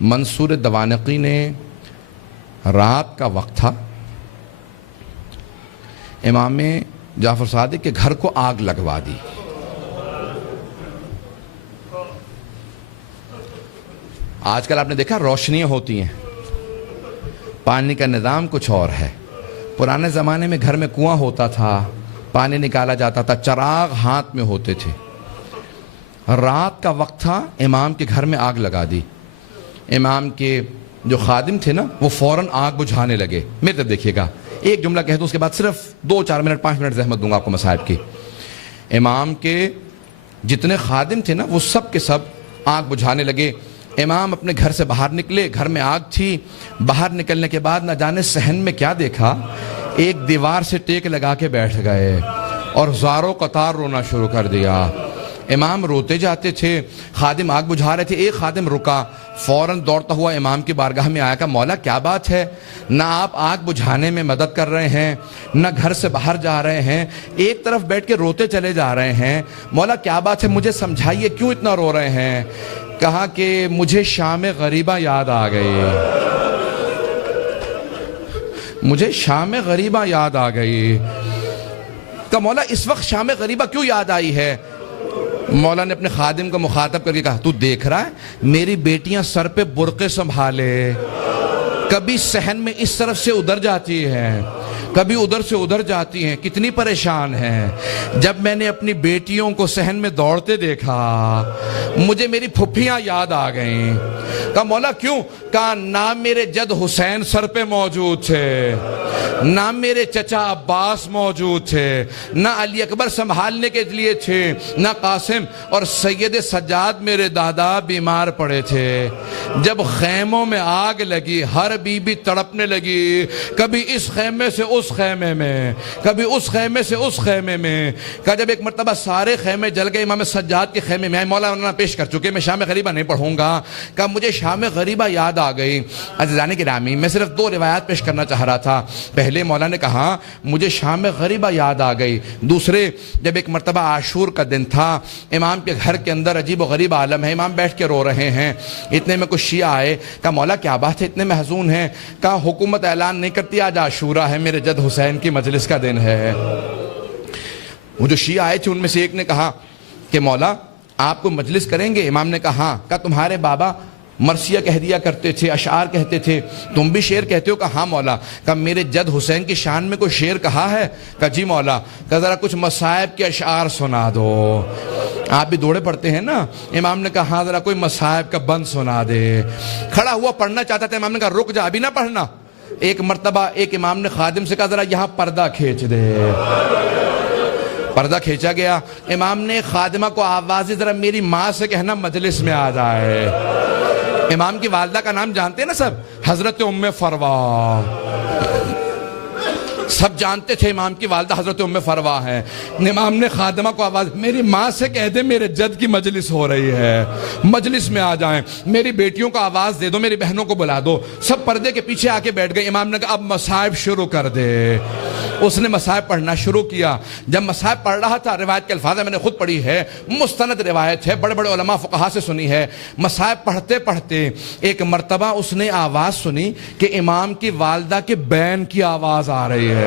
منصور دوانقی نے رات کا وقت تھا، امام جعفر صادق کے گھر کو آگ لگوا دی۔ آج کل آپ نے دیکھا روشنیاں ہوتی ہیں، پانی کا نظام کچھ اور ہے۔ پرانے زمانے میں گھر میں کنواں ہوتا تھا، پانی نکالا جاتا تھا، چراغ ہاتھ میں ہوتے تھے۔ رات کا وقت تھا، امام کے گھر میں آگ لگا دی۔ امام کے جو خادم تھے نا وہ فوراً آگ بجھانے لگے۔ میرے طرف دیکھیے گا، ایک جملہ کہہ دوں اس کے بعد صرف 2-4 منٹ 5 منٹ زحمت دوں گا آپ کو مصائب کی۔ امام کے جتنے خادم تھے نا وہ سب کے سب آگ بجھانے لگے۔ امام اپنے گھر سے باہر نکلے، گھر میں آگ تھی۔ باہر نکلنے کے بعد نہ جانے صحن میں کیا دیکھا، ایک دیوار سے ٹیک لگا کے بیٹھ گئے اور زاروں قطار رونا شروع کر دیا۔ امام روتے جاتے تھے، خادم آگ بجھا رہے تھے۔ ایک خادم رکا، فوراً دوڑتا ہوا امام کی بارگاہ میں آیا، کہا مولا کیا بات ہے، نہ آپ آگ بجھانے میں مدد کر رہے ہیں، نہ گھر سے باہر جا رہے ہیں، ایک طرف بیٹھ کے روتے چلے جا رہے ہیں، مولا کیا بات ہے، مجھے سمجھائیے کیوں اتنا رو رہے ہیں؟ کہا کہ مجھے شام غریبہ یاد آ گئی، مجھے شام غریبہ یاد آ گئی۔ کہا مولا اس وقت شام غریبہ کیوں یاد آئی ہے؟ مولا نے اپنے خادم کو مخاطب کر کے کہا، تو دیکھ رہا ہے میری بیٹیاں سر پہ برقعے سنبھالے، کبھی صحن میں اس طرف سے ادھر جاتی ہیں، کبھی ادھر سے ادھر جاتی ہیں، کتنی پریشان ہیں۔ جب میں نے اپنی بیٹیوں کو صحن میں دوڑتے دیکھا مجھے میری پھپھیاں یاد آ گئیں۔ کہا مولا کیوں؟ کہا نہ میرے جد حسین سر پہ موجود تھے، نہ میرے چچا عباس موجود تھے، نہ علی اکبر سنبھالنے کے لیے تھے، نہ قاسم، اور سید سجاد میرے دادا بیمار پڑے تھے۔ جب خیموں میں آگ لگی ہر بی بی تڑپنے لگی، کبھی اس خیمے سے اس خیمے میں، کبھی اس خیمے سے اس خیمے میں۔ کہا جب ایک مرتبہ سارے خیمے جل گئے، امام سجاد کے خیمے میں آئے، مولانا پیش کر چکے، میں شام غریبہ نہیں پڑھوں گا۔ کہا مجھے شام غریبہ یاد آ گئی۔ عزیزان گرامی، میں صرف 2 روایات پیش کرنا چاہ رہا تھا۔ پہلے مولا نے کہا مجھے شام غریبہ یاد آ گئی۔ دوسرے، جب ایک مرتبہ عاشور کا دن تھا، امام کے گھر کے اندر عجیب و غریب عالم ہے، امام بیٹھ کے رو رہے ہیں، اتنے میں کچھ شیعہ آئے۔ کہا مولا کیا بات ہے، اتنے محزون ہیں؟ کہا حکومت اعلان نہیں کرتی آج عاشورہ ہے، میرے جد حسین کی مجلس کا دن ہے۔ وہ جو شیعہ آئے تھے ان میں سے ایک نے کہا کہ مولا آپ کو مجلس کریں گے؟ امام نے کہا ہاں۔ کہا تمہارے بابا مرثیہ کہہ دیا کرتے تھے، اشعار کہتے تھے، تم بھی شعر کہتے ہو؟ کہا ہاں مولا۔ کہا میرے جد حسین کی شان میں کوئی شعر کہا ہے؟ کہا جی مولا۔ کہا ذرا کچھ مصائب کے اشعار سنا دو، آپ بھی دوڑے پڑتے ہیں نا۔ امام نے کہا ہاں ذرا کوئی مصائب کا بند سنا دے۔ کھڑا ہوا پڑھنا چاہتا تھا، امام نے کہا رک جا، ابھی نہ پڑھنا۔ ایک مرتبہ ایک امام نے خادم سے کہا ذرا یہاں پردہ کھینچ دے۔ پردہ کھینچا گیا۔ امام نے خادمہ کو آواز دی ذرا میری ماں سے کہنا مجلس میں آ جائے۔ امام کی والدہ کا نام جانتے ہیں نا سب، حضرت ام فروا، سب جانتے تھے امام کی والدہ حضرت ام فروا ہیں۔ امام نے خادمہ کو آواز، میری ماں سے کہہ دے میرے جد کی مجلس ہو رہی ہے، مجلس میں آ جائیں، میری بیٹیوں کو آواز دے دو، میری بہنوں کو بلا دو۔ سب پردے کے پیچھے آ کے بیٹھ گئے۔ امام نے کہا اب مصائب شروع کر دے۔ اس نے مصائب پڑھنا شروع کیا۔ جب مصائب پڑھ رہا تھا، روایت کے الفاظ میں نے خود پڑھی ہے، مستند روایت ہے، بڑے بڑے علماء فقہا سے سنی ہے، مصائب پڑھتے پڑھتے ایک مرتبہ اس نے آواز سنی کہ امام کی والدہ کے بین کی آواز آ رہی ہے۔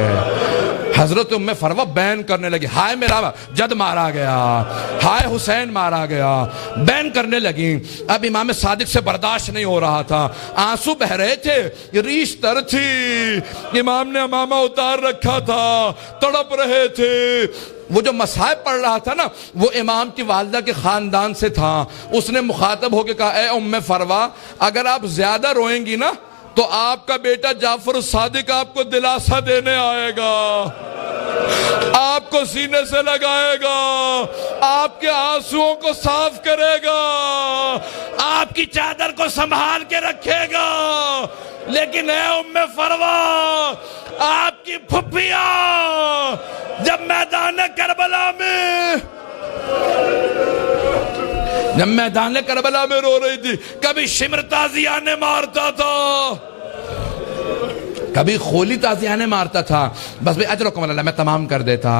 حضرت ام فروا بین کرنے لگی، ہائے میرا جد مارا گیا، ہائے حسین مارا گیا، بین کرنے لگی۔ اب امام صادق سے برداشت نہیں ہو رہا تھا، آنسو بہ رہے تھے، ریش تر تھی، امام نے امامہ اتار رکھا تھا، تڑپ رہے تھے۔ وہ جو مصائب پڑھ رہا تھا نا وہ امام کی والدہ کے خاندان سے تھا۔ اس نے مخاطب ہو کے کہا اے ام فروا، اگر آپ زیادہ روئیں گی نا تو آپ کا بیٹا جعفر الصادق آپ کو دلاسا دینے آئے گا، آپ کو سینے سے لگائے گا، آپ کے آنسوؤں کو صاف کرے گا، آپ کی چادر کو سنبھال کے رکھے گا۔ لیکن اے ام فروا، آپ کی پھپھیاں جب میدان کربلا میں رو رہی تھی، کبھی شمر تازیانے مارتا تھا، کبھی خولی تازیانے مارتا تھا، بس بھئی اجرکم اللہ، میں تمام کر دیتا۔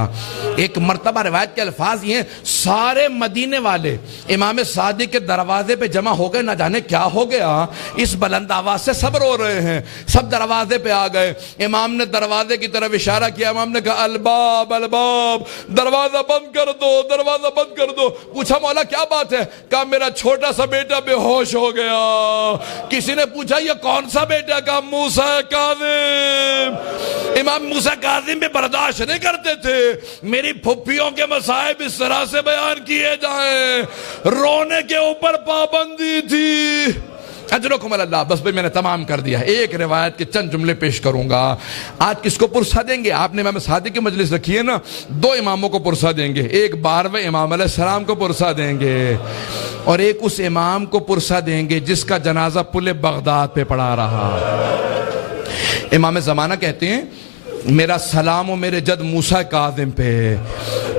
ایک مرتبہ روایت کے الفاظ یہ ہیں، سارے مدینے والے امام صادق کے دروازے پہ جمع ہو گئے، نہ جانے کیا ہو گیا، اس بلند آواز سے سب رو رہے ہیں، سب دروازے پہ آ گئے۔ امام نے دروازے کی طرف اشارہ کیا، امام نے کہا الباب الباب، دروازہ بند کر دو، دروازہ بند کر دو۔ پوچھا مولا کیا بات ہے؟ کہا میرا چھوٹا سا بیٹا بے ہوش ہو گیا۔ کسی نے پوچھا یہ کون سا بیٹا؟ کہا موسیٰ کاظم۔ امام موسیٰ کاظم بھی برداشت نہیں کرتے تھے میری پھپھیوں کے مصائب اس طرح سے بیان کیے جائیں، رونے کے اوپر پابندی تھی۔ اجرکم اللہ، بس بھئی میں نے تمام کر دیا۔ ایک روایت کے چند جملے پیش کروں گا۔ آج کس کو پرسہ دیں گے؟ آپ نے امام صادق کی مجلس رکھی ہے نا، دو اماموں کو پرسہ دیں گے، ایک 12ویں امام علیہ السلام کو پرسہ دیں گے، اور ایک اس امام کو پرسہ دیں گے جس کا جنازہ پل بغداد پہ پڑا رہا۔ امام زمانہ کہتے ہیں میرا سلام و میرے جد موسیٰ کاظم پہ،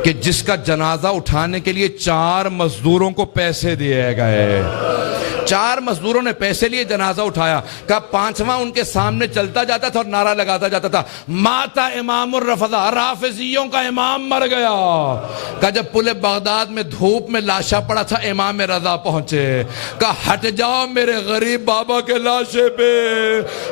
کہ جس کا جنازہ اٹھانے کے لیے 4 مزدوروں کو پیسے دیے گئے، 4 مزدوروں نے پیسے لیے، جنازہ اٹھایا۔ کہا 5واں ان کے سامنے چلتا جاتا تھا اور نعرہ لگاتا جاتا تھا، ماتا امام الرفضہ، رافضیوں کا امام مر گیا۔ کہا جب پل بغداد میں دھوپ میں لاشا پڑا تھا، امام رضا پہنچے، کہا ہٹ جاؤ میرے غریب بابا کے لاشے پہ،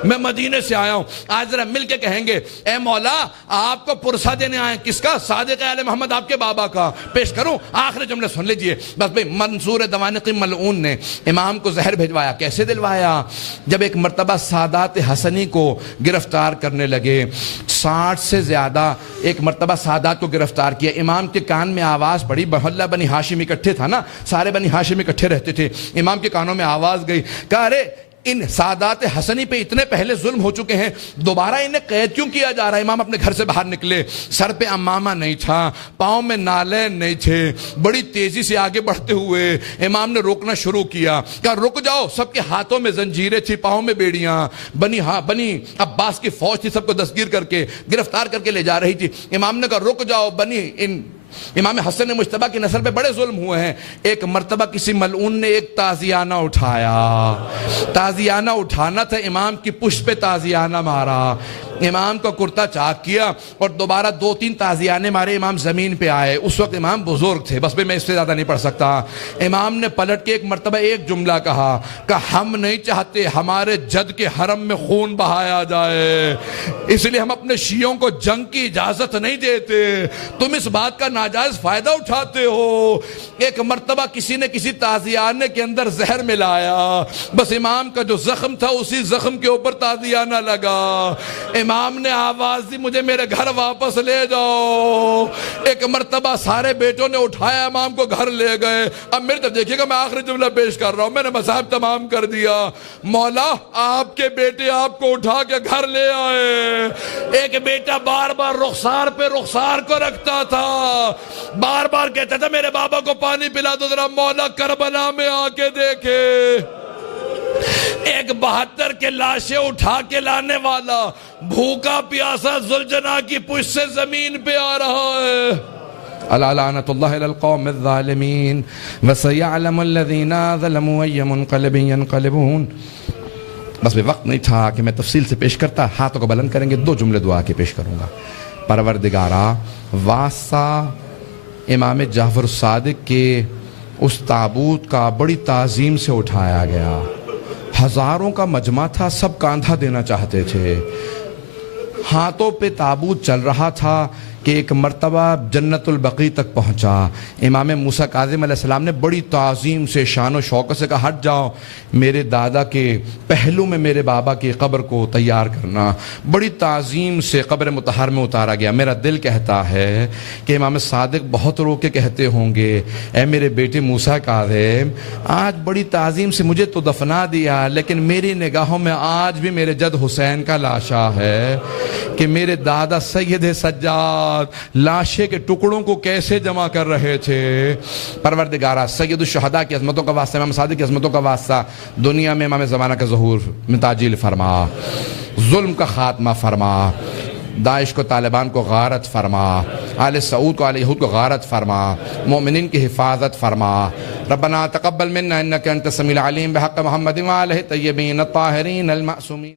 میں مدینے سے آیا ہوں۔ آج ذرا مل کے کہیں گے اے مولا آپ کو پرسہ دینے آئے، کس کا؟ صادق آل محمد آپ کے بابا کا۔ پیش کروں؟ آخری جملے سن لیجئے بس بھئی۔ منصور دوانقی ملعون نے امام کو زہر بھیجوایا۔ کیسے دلوایا؟ جب ایک مرتبہ سادات حسنی کو گرفتار کرنے لگے، 60 سے زیادہ ایک مرتبہ سادات کو گرفتار کیا، امام کے کان میں آواز پڑی، محلہ بنی ہاشم اکٹھے تھا نا، سارے بنی ہاشم اکٹھے رہتے تھے، امام کے کانوں میں آواز گئی، کہا ارے ان سادات حسنی پہ اتنے پہلے ظلم ہو چکے ہیں، دوبارہ انہیں قید کیوں کیا جا رہا ہے؟ امام اپنے گھر سے باہر نکلے، سر پہ امامہ نہیں تھا، پاؤں میں نالین نہیں تھے، بڑی تیزی سے آگے بڑھتے ہوئے امام نے روکنا شروع کیا، کہا رک جاؤ۔ سب کے ہاتھوں میں زنجیریں تھی، پاؤں میں بیڑیاں، بنی عباس کی فوج تھی، سب کو دستگیر کر کے گرفتار کر کے لے جا رہی تھی۔ امام نے کہا رک جاؤ، امام حسن مجتبیٰ کی نسل پہ بڑے ظلم ہوئے ہیں۔ ایک مرتبہ کسی ملعون نے ایک تازیانہ اٹھایا، تازیانہ اٹھانا تھا، امام کی پشت پہ تازیانہ مارا، امام کا کرتا چاک کیا اور دوبارہ 2-3 تازیانے مارے، امام زمین پہ آئے۔ اس وقت امام بزرگ تھے، بس میں اس سے زیادہ نہیں پڑھ سکتا۔ امام نے پلٹ کے ایک مرتبہ ایک جملہ کہا کہ ہم نہیں چاہتے ہمارے جد کے حرم میں خون بہایا جائے، اس لیے ہم اپنے شیعوں کو جنگ کی اجازت نہیں دیتے، تم اس بات کا ناجائز فائدہ اٹھاتے ہو۔ ایک مرتبہ کسی نے کسی تازیانے کے اندر زہر ملایا، بس امام کا جو زخم تھا اسی زخم کے اوپر تازیانہ لگا، امام نے آواز دی مجھے میرے گھر واپس لے جاؤ۔ ایک مرتبہ سارے بیٹوں نے اٹھایا، امام کو گھر لے گئے۔ اب میرے طرف دیکھیے گا، میں آخری جملہ پیش کر رہا ہوں، میں نے مصائب تمام کر دیا۔ مولا آپ کے بیٹے آپ کو اٹھا کے گھر لے آئے، ایک بیٹا بار بار رخسار پہ رخسار کو رکھتا تھا، بار بار کہتا تھا میرے بابا کو پانی پلا دو ذرا، مولا کربلا میں آ کے دیکھے۔ ایک 72 کے لاشیں اٹھا کے لانے والا بھوکا پیاسا ذوالجناح کی پشت سے زمین پہ آ رہا ہے۔ الا لعنت اللہ علی القوم الظالمین وسیعلم الذین ظلموا ای منقلب ینقلبون۔ بس وقت نہیں تھا کہ میں تفصیل سے پیش کرتا، ہاتھوں کو بلند کریں گے، 2 جملے دعا کے پیش کروں گا۔ پروردگارا، واسطہ امام جعفر الصادق کے اس تابوت کا بڑی تعظیم سے اٹھایا گیا، ہزاروں کا مجمع تھا، سب کاندھا دینا چاہتے تھے، ہاتھوں پہ تابوت چل رہا تھا کہ ایک مرتبہ جنت البقیع تک پہنچا۔ امام موسیٰ کاظم علیہ السلام نے بڑی تعظیم سے شان و شوکت سے کہا ہٹ جاؤ، میرے دادا کے پہلو میں میرے بابا کی قبر کو تیار کرنا۔ بڑی تعظیم سے قبر مطہر میں اتارا گیا۔ میرا دل کہتا ہے کہ امام صادق بہت رو کے کہتے ہوں گے اے میرے بیٹے موسیٰ کاظم، آج بڑی تعظیم سے مجھے تو دفنا دیا، لیکن میری نگاہوں میں آج بھی میرے جد حسین کا لاشا ہے کہ میرے دادا سید سجاد لاشے کے ٹکڑوں کو کیسے جمع کر رہے تھے۔ پروردگارہ، سید الشہداء کی عظمتوں کا واسطہ، امام صادق کی عظمتوں کا واسطہ، دنیا میں امام زمانہ کا ظہور میں تعجیل فرما، ظلم کا خاتمہ فرما، داعش کو طالبان کو غارت فرما، آل سعود کو آل یہود کو غارت فرما، مومنین کی حفاظت فرما۔ ربنا تقبل منا انک انت السمیع العلیم بحق محمد وآلہ الطیبین الطاہرین المعصومین۔